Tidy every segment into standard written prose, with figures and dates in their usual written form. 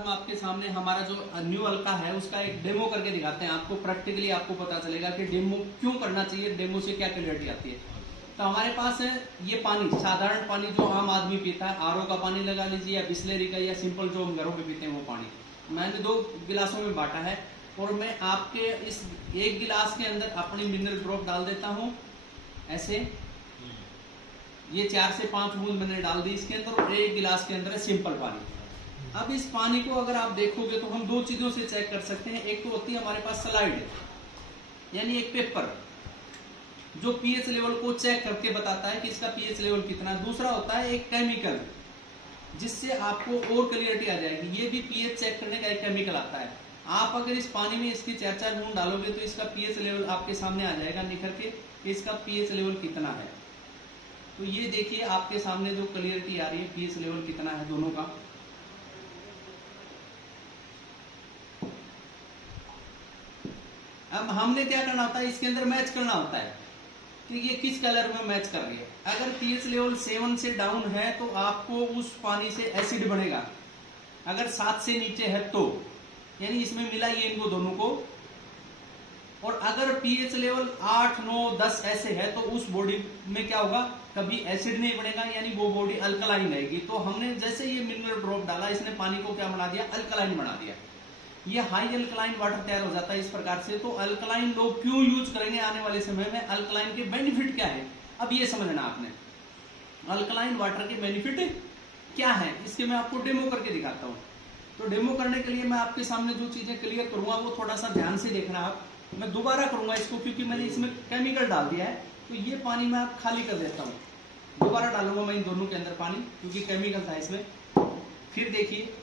हम आपके सामने हमारा जो न्यू अल्का है उसका एक डेमो करके दिखाते हैं आपको। प्रैक्टिकली आपको पता चलेगा कि डेमो क्यों करना चाहिए, डेमो से क्या क्लियरिटी आती है। तो हमारे पास है ये पानी, साधारण पानी जो आम आदमी पीता है, आरओ का पानी लगा लीजिए या बिस्लेरी का या सिंपल जो हम घरों में पीते हैं वो पानी मैंने 2 गिलासों में बांटा है। और मैं आपके इस 1 गिलास के अंदर अपनी मिनरल ड्रॉप डाल देता हूँ ऐसे। ये 4 से 5 बूंद मैंने डाल दी इसके अंदर और 1 गिलास के अंदर है सिंपल पानी। अब इस पानी को अगर आप देखोगे तो हम 2 चीजों से चेक कर सकते हैं। एक तो होती है हमारे पास स्लाइड, यानी एक पेपर जो पीएच लेवल को चेक करके बताता है कि इसका पीएच लेवल कितना है। दूसरा होता है एक केमिकल जिससे आपको और क्लियरिटी आ जाएगी। ये भी पीएच चेक करने का एक केमिकल आता है। आप अगर इस पानी में इसकी 4-4 बूंद डालोगे तो इसका पीएच लेवल आपके सामने आ जाएगा निखर के कि इसका पीएच लेवल कितना है। तो ये देखिए आपके सामने जो क्लियरिटी आ रही है पीएच लेवल कितना है दोनों का। अब हमने क्या करना होता है, इसके अंदर मैच करना होता है कि ये किस कलर में मैच कर रही है। अगर पीएच लेवल 7 से डाउन है तो आपको उस पानी से एसिड बनेगा। अगर 7 से नीचे है तो यानी इसमें मिलाइए इनको दोनों को। और अगर पीएच लेवल 8, 9, 10 ऐसे है तो उस बॉडी में क्या होगा, कभी एसिड नहीं बनेगा, यानी वो बॉडी अल्कलाइन रहेगी। तो हमने जैसे ये मिनरल ड्रॉप डाला, इसने पानी को क्या बना दिया, अल्कलाइन बना दिया। ये हाई अल्कलाइन वाटर तैयार हो जाता है इस प्रकार से। तो अल्कलाइन लोग क्यों यूज करेंगे आने वाले समय में, अल्कलाइन के बेनिफिट क्या है, अब ये समझना आपने। अल्कलाइन वाटर के बेनिफिट क्या है इसके मैं आपको डेमो करके दिखाता हूँ। तो डेमो करने के लिए मैं आपके सामने जो चीजें क्लियर करूंगा वो थोड़ा सा ध्यान से देखना आप। मैं दोबारा करूंगा इसको क्योंकि मैंने इसमें केमिकल डाल दिया है। तो ये पानी मैं आप खाली कर देता हूँ, दोबारा डालूंगा मैं इन दोनों के अंदर पानी क्योंकि केमिकल था इसमें। फिर देखिए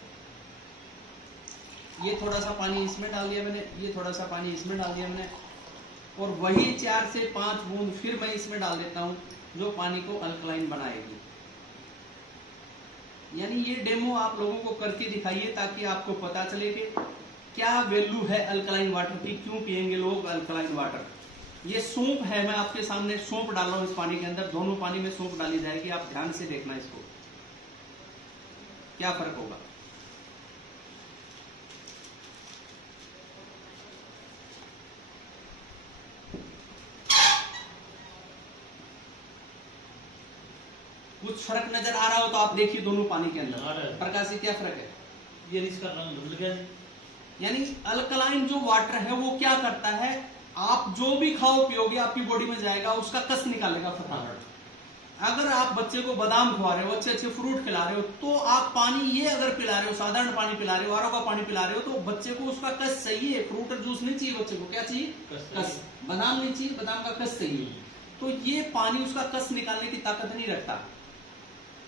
ये थोड़ा सा पानी इसमें डाल दिया मैंने, ये थोड़ा सा पानी इसमें डाल दिया मैंने, और वही 4 से 5 बूंद फिर मैं इसमें डाल देता हूं जो पानी को अल्कलाइन बनाएगी। यानी ये डेमो आप लोगों को करके दिखाइए ताकि आपको पता चले कि क्या वैल्यू है अल्कलाइन वाटर की, क्यों पिएंगे लोग अल्कलाइन वाटर। ये सौंफ है, मैं आपके सामने सौंफ डाल रहा हूं इस पानी के अंदर। दोनों पानी में सौंफ डाली जाएगी, आप ध्यान से देखना इसको क्या फर्क होगा। कुछ फर्क नजर आ रहा हो तो आप देखिए दोनों पानी के अंदर प्रकाश जी क्या फर्क है। ये इसका रंग धुल गया। यानी अल्कलाइन जो वाटर है वो क्या करता है, आप जो भी खाओ पियोगे आपकी बॉडी में जाएगा, उसका कस निकालेगा फटाफट। अगर आप बच्चे को बादाम खवा रहे हो, अच्छे अच्छे फ्रूट खिला रहे हो, तो आप पानी ये अगर पिला रहे हो, साधारण पानी पिला रहे हो, आरओ का पानी पिला रहे हो, तो बच्चे को उसका कस चाहिए। फ्रूट और जूस नहीं चाहिए बच्चे को, क्या चाहिए, कस। बादाम नहीं चाहिए, बादाम का कस चाहिए। तो ये पानी उसका कस निकालने की ताकत नहीं रखता।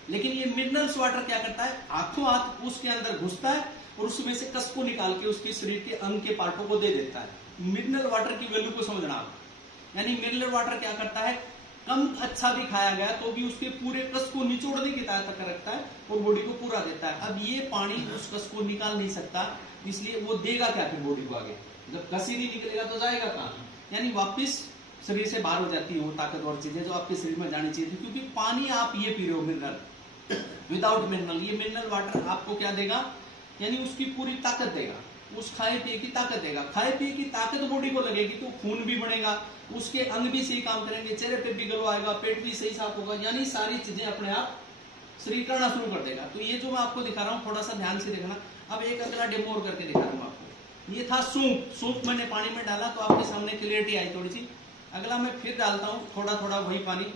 लेकिन ये मिनरल्स वाटर क्या करता है, हाथों हाथ उसके अंदर घुसता है और उसमें से कस को निकाल के उसके शरीर के अंग के पार्टों को दे देता है। मिनरल वाटर की वैल्यू को समझना आप। यानी मिनरल वाटर क्या करता है, कम अच्छा भी खाया गया तो भी उसके पूरे कस को निचोड़ने की ताकत रखता है और बॉडी को पूरा देता है। अब ये पानी उस कस को निकाल नहीं सकता, इसलिए वो देगा क्या फिर बॉडी को आगे। जब कस ही नहीं निकलेगा तो जाएगा कहाँ, यानी वापिस शरीर से बाहर हो जाती है वो ताकतवर चीजें जो आपके शरीर में जानी चाहिए थी। क्योंकि पानी आप ये पी रहे हो मिनरल, विदाउट मिनरल। ये मिनरल वाटर आपको क्या देगा, यानी उसकी पूरी ताकत देगा, उस खाए पिए की ताकत देगा। खाए पिए की ताकत बॉडी को लगेगी तो खून भी बढ़ेगा, उसके अंग भी सही काम करेंगे, चेहरे पे भी ग्लो आएगा, पेट भी सही साफ होगा, यानी सारी चीजें अपने आप शरीर करना शुरू कर देगा। तो ये जो मैं आपको दिखा रहा हूँ थोड़ा सा ध्यान से देखना। अब एक अगला डेमो और करके दिखा रहा हूँ आपको। ये था सूप, सूप मैंने पानी में डाला तो आपके सामने क्लियरिटी आई थोड़ी सी। अगला मैं फिर डालता हूँ थोड़ा थोड़ा वही पानी,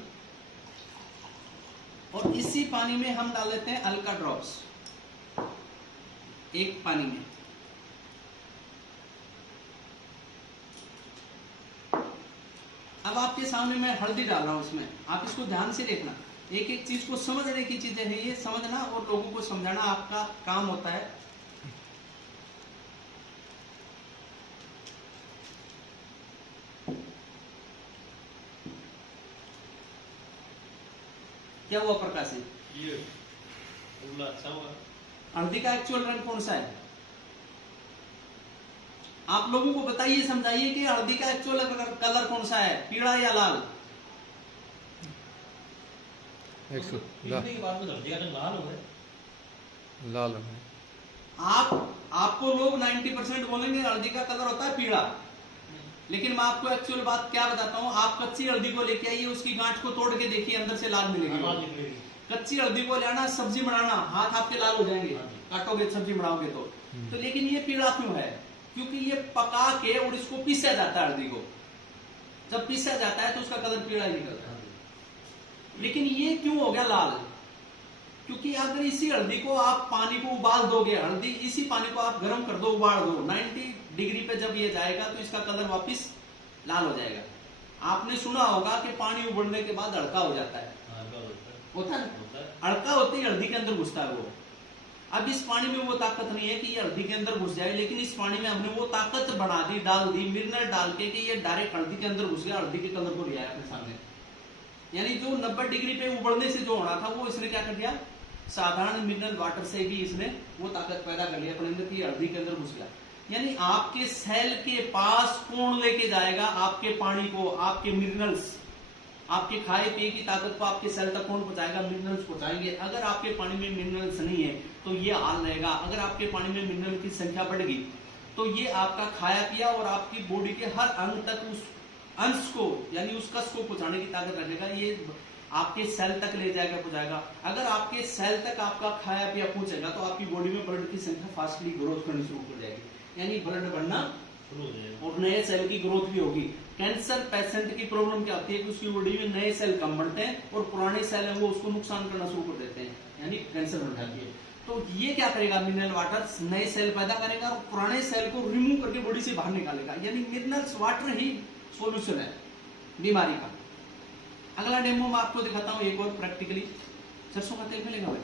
और इसी पानी में हम डाल लेते हैं अल्का ड्रॉप्स एक पानी में। अब आपके सामने मैं हल्दी डाल रहा हूं इसमें, आप इसको ध्यान से देखना। एक एक चीज को समझने की चीजें हैं, ये समझना और लोगों को समझाना आपका काम होता है। क्या हुआ प्रकाश जी, ये अच्छा हुआ। हल्दी का एक्चुअल रंग कौन सा है, आप लोगों को बताइए, समझाइए कि हल्दी का एक्चुअल कलर कौन सा है, पीला या लाल। के बाद में हल्दी का रंग लाल हो गया, लाल। आप आपको लोग 90% बोलेंगे हल्दी का कलर होता है पीला, लेकिन मैं आपको एक्चुअल बात क्या बताता हूँ। आप कच्ची हल्दी को लेके आइए, उसकी गांठ को तोड़ के देखिए, अंदर से लाल मिलेगी। कच्ची हल्दी को लेना, सब्जी बनाना, हाथ आपके लाल हो जाएंगे, काटोगे सब्जी बनाओगे तो लेकिन ये पीला क्यों है? क्योंकि ये पका के और इसको पीसा जाता है। हल्दी को जब पीसा जाता है तो उसका कलर पीला ही निकलता है। लेकिन ये क्यों हो गया लाल? क्योंकि अगर इसी हल्दी को आप पानी को उबाल दोगे, हल्दी इसी पानी को आप गर्म कर दो, उबाल दो, 90 डिग्री पे जब ये जाएगा तो इसका कलर वापस लाल हो जाएगा। आपने सुना होगा कि पानी उबलने के बाद अड़का हो जाता है, होता है, अड़का होते ही हल्दी के अंदर घुसता है वो। अब इस पानी में वो ताकत नहीं है कि ये हल्दी के अंदर घुस जाए, लेकिन इस पानी में हमने वो ताकत बढ़ा दी, डाल दी, मिनरल डाल के कि ये डायरेक्ट हल्दी के अंदर घुस गया, हल्दी के कलर को लिया है अपने सामने। यानी जो 90 डिग्री पे उबलने से जो होना था वो इसने क्या कर दिया, साधारण मिनरल वाटर से भी इसने वो ताकत पैदा कर लिया अपने अंदर की हल्दी के अंदर घुस गया। यानी आपके सेल के पास कौन लेके जाएगा आपके पानी को, आपके मिनरल्स, आपके खाए पिए की ताकत को आपके सेल तक कौन पहुंचाएगा? मिनरल्स पहुंचाएंगे। अगर आपके पानी में मिनरल्स नहीं है तो ये हाल रहेगा। अगर आपके पानी में मिनरल की संख्या बढ़ेगी तो ये आपका खाया पिया और आपकी बॉडी के हर अंग तक उस अंश को, यानी उस कस को पहुंचाने की ताकत रखेगा। ये आपके सेल तक ले जाएगा, पहुंचाएगा। अगर आपके सेल तक आपका खाया पिया पहुंचेगा तो आपकी बॉडी में ब्लड की संख्या फास्टली ग्रोथ करनी शुरू कर जाएगी, यानी ब्लड बढ़ना और नए सेल की ग्रोथ भी होगी। कैंसर पेशेंट की प्रॉब्लम क्या होती है कि उसकी बॉडी में नए सेल कम बढ़ते हैं और पुराने सेल है वो उसको नुकसान करना शुरू कर देते हैं, यानी कैंसर बन जाती है। तो ये क्या करेगा? मिनरल वाटर नए सेल पैदा करेगा और पुराने सेल को रिमूव करके बॉडी से बाहर निकालेगा। यानी मिनरल्स वाटर ही सॉल्यूशन है बीमारी का। अगला डेमो मैं आपको दिखाता हूँ एक और प्रैक्टिकली। सरसों का तेल मिलेगा भाई?